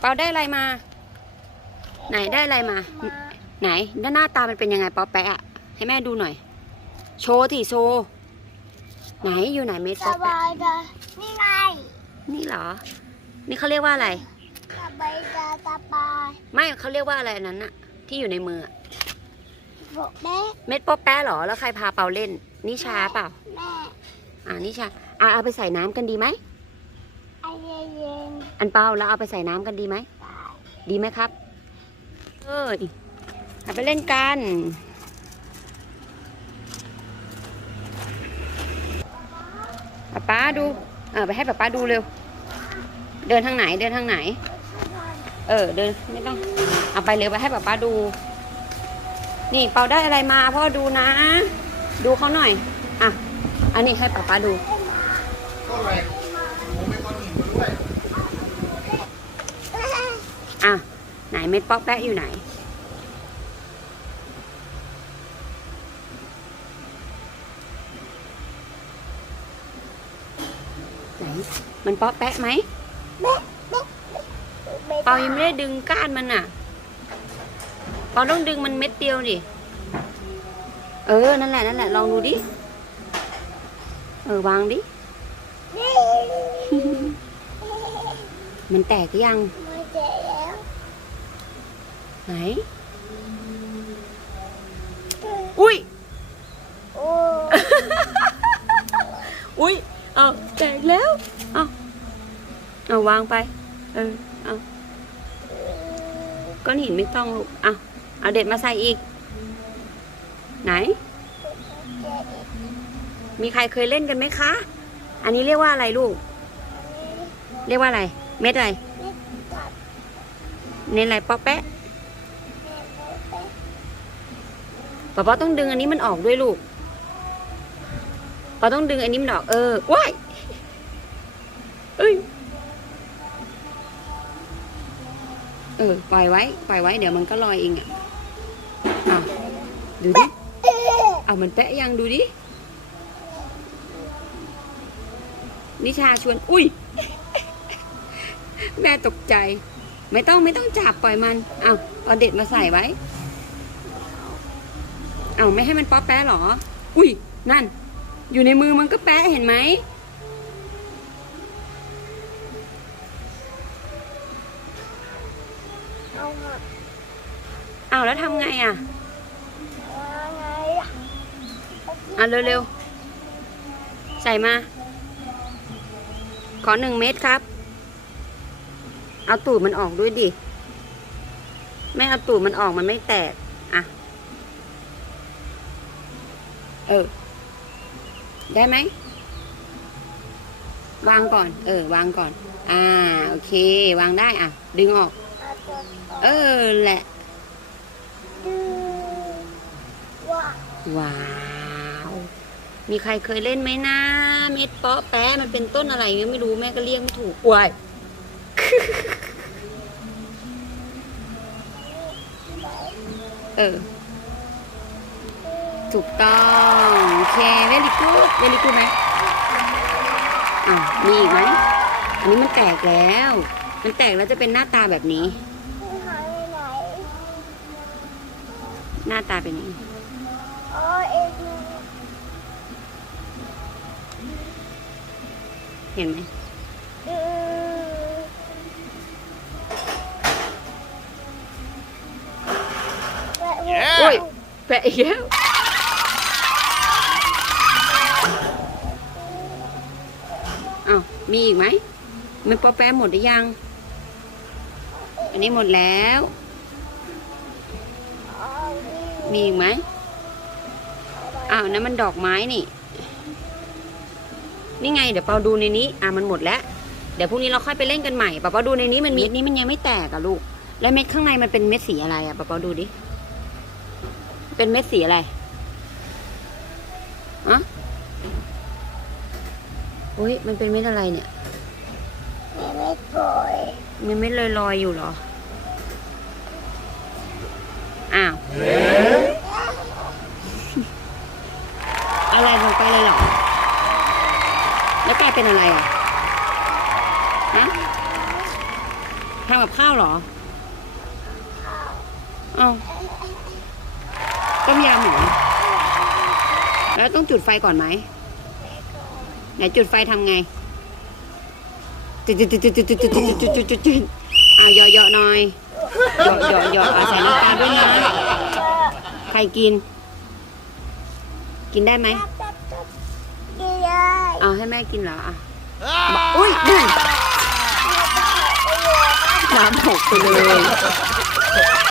เปาได้อะไรมา ไหนได้อะไรมา ไหนหน้าหน้าตามันเป็นยังไงป๊อปแปะอะให้แม่ดูหน่อย โชว์สิโชว์ไหนอยู่ไหนเม็ดสป๊อปแปะบายจ้ะนี่ไง นี่เหรอ นี่เขาเรียกว่าอะไรสบายจ้ะสบายไม่เขาเรียกว่าอะไรอันนั้นอะที่อยู่ในมืออะบอกแม่เม็ดป๊อปแปะเหรอ แล้วใครพาเปาเล่น นิชาเปล่า แม่ อ่านิชา อะเอาไปใส่น้ำกันดีไหมไอ เย็นอันเปาแล้วเอาไปใส่น้ำกันดีไหม ดีไหมครับ เอ้ยเอาไปเล่นกัน ป๊าป๊าดู เออไปให้ป๊าป๊าดูเร็ว เดินทางไหน เดินทางไหน เออ เดินไม่ต้อง เอาไปเร็วไปให้ป๊าป๊าดู นี่เปาได้อะไรมาพ่อดูนะ ดูเขาหน่อย อะ อันนี้ให้ป๊าป๊าดู ต้นอะไรผมไม่ก้อนหินมาด้วย อะไหนเม็ดป๊อกแป๊ะอยู่ไหน ไหน มันป๊อกแป๊ะไหมเปายังไม่ได้ดึงก้านมันอะเปาต้องดึงมันเม็ดเดียวดิ เออ นั่นแหละ นั่นแหละ ลองดูดิ เออ วางดิ มันแตกยัง ไหน อุ้ยโอ้อุ้ย เอาแตกแล้ว เอาเอาวางไป เออ เอาก้อนหินไม่ต้องลูกเอาเอาเด็ดมาใส่อีก ไหน มีใครเคยเล่นกันไหมคะ อันนี้เรียกว่าอะไรลูก เรียกว่าอะไร เม็ดอะไรนี่กัดเน้นอะไรป๊อกแปะ แม่ไม่เป็น ป๊าป๊าต้องดึงอันนี้มันออกด้วยลูกป๊าต้องดึงอันนี้มันออก เออว้ายเอ้ยเออปล่อยไว้ปล่อยไว้เดี๋ยวมันก็ลอยเองอะอะดูดิเอ๊ะเอามันแปะยังดูดินิชาชวน อุ้ย แม่ตกใจ ไม่ต้องไม่ต้องจับปล่อยมัน เอาเอาเด็ดมาใส่ไว้ เอาไม่ให้มันป๊อปแปะหรอ อุ้ยนั่น อยู่ในมือมันก็แปะเห็นไหมเอามาเอาแล้วทำไงอะเอาไงล่ะอะเร็วๆ ใส่มา ขอหนึ่งเม็ดครับ เอาตูดมันออกด้วยดิ ไม่เอาตูดมันออกมันไม่แตก อะ เออ ได้ไหม วางก่อน เออ วางก่อน อ่า โอเค วางได้อะ ดึงออก เอาตัวเออแหละดื้อว่าว้าว มีใครเคยเล่นไหมนะ เม็ดเปาะแปะมันเป็นต้นอะไรเนี่ยไม่รู้แม่ก็เรียกไม่ถูกวายเออ ถูกต้องโอเคเวลิกูดเวลิกูดไหมอะมีอีกไหมอันนี้มันแตกแล้ว มันแตกแล้วจะเป็นหน้าตาแบบนี้ที่หายไปไหนหน้าตาเป็นอย่างนี้อ๋อเอ็งเห็นไหมดื้ออุ้ยแปะอีกแล้วอ้า มีอีกไหมมันปอแปะหมดหรือยัง อันนี้หมดแล้ว มีอีกไหมอ้าวนั่นมันดอกไม้นี่ นี่ไง เดี๋ยวเปาดูในนี้ อะมันหมดแล้ว เดี๋ยวพรุ่งนี้เราค่อยไปเล่นกันใหม่ปาเปาดูในนี้มันมีเม็ดนี้มันยังไม่แตกอะลูก แล้วเม็ดข้างในมันเป็นเม็ดสีอะไรอะปาเปาดูดิ เป็นเม็ดสีอะไรอะ อุ้ยมันเป็นเม็ดอะไรเนี่ยแม่ไม่ปล่อยมันเม็ดลอยลอยๆอยู่เหรอ อ้าว อะไรลงไปเลยเหรอ แล้วกลายเป็นอะไรอะฮะทำกับข้าวเหรอเอ้าต้มยำเหรอ แล้วต้องจุดไฟก่อนไหม ไหนจุดไฟทำไงจุดจุดจุดจุดจุดจุดจุดจุดจุดจุดจุดจุดอะเหยาะเหยาะหน่อยเหยาะเหยาะเหยาะอะใส่น้ำตาลด้วยนะใครกิน กินได้ไหมกินเลยเอาให้แม่กินเหรออะอุ้ยน้ำหกไปเลย